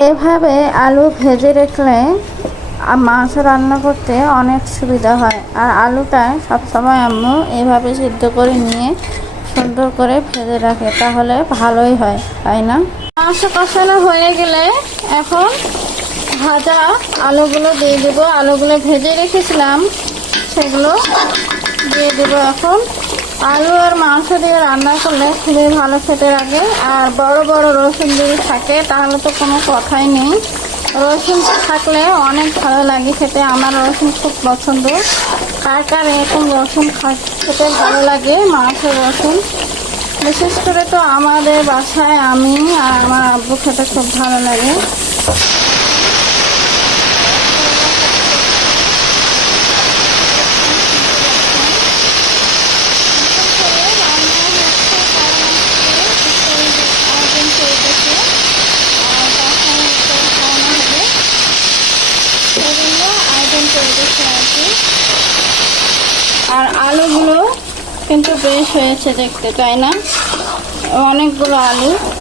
এভাবে আলু ভেজে রাখলে মাংস রান্না করতে অনেক সুবিধা হয়। আর আলুটা সবসময় আম্মু এভাবে সিদ্ধ করে নিয়ে সুন্দর করে ভেজে রাখে, তাহলে ভালোই হয়, তাই না? মাংস কষানো হয়ে গেলে এখন ভাজা আলুগুলো দিয়ে দেবো। আলুগুলো ভেজে রেখেছিলাম সেগুলো দিয়ে দেবো এখন। আলু আর মাংস দিয়ে রান্না করলে খুবই ভালো খেতে লাগে। আর বড় বড় রসুন যদি থাকে তাহলে তো কোনো কথাই নেই। রসুন থাকলে অনেক ভালো লাগে খেতে। আমার রসুন খুব পছন্দ। কার কার এরকম রসুন খেতে ভালো লাগে, মাংসের রসুন? বিশেষ করে তো আমাদের বাসায় আমি আর আমার আব্বু খেতে খুব ভালো লাগে। আর আলুগুলো কিন্তু বেশ হয়েছে দেখতে, তাই না? অনেকগুলো আলু।